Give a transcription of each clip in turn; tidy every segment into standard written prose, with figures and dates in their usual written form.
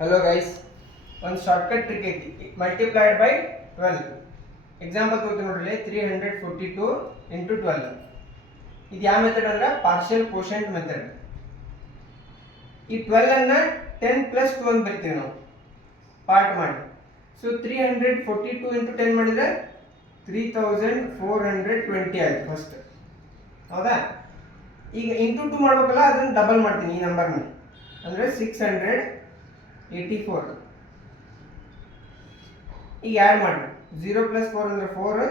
Hello guys, ಒಂದು shortcut trick ಐತಿ. Multiplied by 12. Example ತಗೋತೀನಿ ನೋಡ್ರಿ, 342 into 12. ಇದು ಯಾವ ಮೆಥಡ್ ಅಂದ್ರೆ ಪಾರ್ಷಿಯಲ್ ಕೋಶೆಂಟ್ ಮೆಥಡ್. ಈ 12 ಅನ್ನ 10 plus 2 ಅಂತ ಬರಿತೀವಿ ನಾವು ಪಾರ್ಟ್ ಮಾಡಿ. ಸೊ 342 into 10 ಮಾಡಿದ್ರೆ 3420 ಆಯ್ತು ಫಸ್ಟ್. ಹೌದಾ? ಈಗ ಇಂಟು 2 ಮಾಡ್ಬೇಕಲ್ಲ, ಅದನ್ನ ಡಬಲ್ ಮಾಡ್ತೀನಿ ಈ ನಂಬರ್ನ, ಅಂದ್ರೆ 684. ಈಗ ಆ್ಯಡ್ ಮಾಡಿ. 0 plus 4 ಅಂದ್ರೆ 4,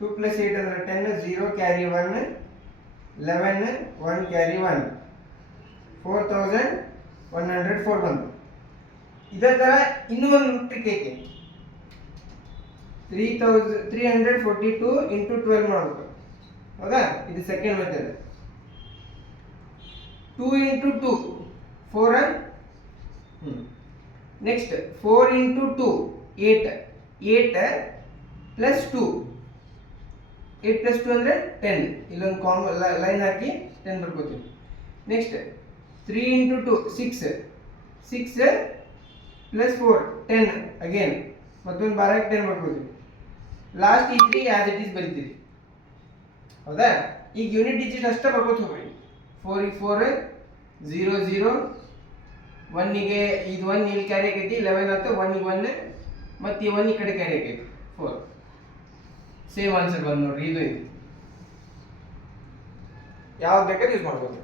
2 plus 8 ಅಂದ್ರೆ 10, 0 ಕ್ಯಾರಿ 1, 11, 1 ಕ್ಯಾರಿ 1, 4104 ಬಂತು. ಇದೇ ಥರ ಇನ್ನೂ ಒಂದು ಟ್ರಿಕ್ ಐತಿ. 342 into 12 ಮಾಡಬೇಕು. ಹೌದಾ? ಇದು second method. 2 into 2 4. Next 4 into 2 8 plus 2 8 plus 2 ಅಂದರೆ 10. ಇಲ್ಲೊಂದು ಲೈನ್ ಹಾಕಿ 10 ಬರ್ಕೋತೀವಿ. ನೆಕ್ಸ್ಟ್ 3 into 2 6 plus 4 10 ಅಗೇನ್ ಮತ್ತೊಂದು ಬಾರಕ್ಕೆ 10 ಬರ್ಕೋತೀವಿ. ಲಾಸ್ಟ್ ಈ 3 ಆಸ್ ಇಟ್ ಈಸ್ ಬರಿತೀವಿ. ಹೌದಾ? ಈಗ ಯೂನಿಟ್ ಡಿಜಿಟ್ ಅಷ್ಟೇ ಬರ್ಕೋತ ಹೋಗ್ರಿ. 4 ಗೆ 4 0 0, 1 ಗೆ ಇದು 1 ಇಲ್ಲಿ ಕ್ಯಾರಿ ಆಗೈತಿ, 11 ಆಯ್ತು, 1 ಗೆ 1 ಮತ್ತೆ ಈ 1 ಈ ಕಡೆ ಕ್ಯಾರಿ ಆಗೈತಿ 4. ಸೇಮ್ ಆನ್ಸರ್ ಬಂದು ನೋಡ್ರಿ. ಇದು ಯಾವ್ದು ಬೇಕಾದ್ರೆ ಯೂಸ್ ಮಾಡ್ಬೋದು.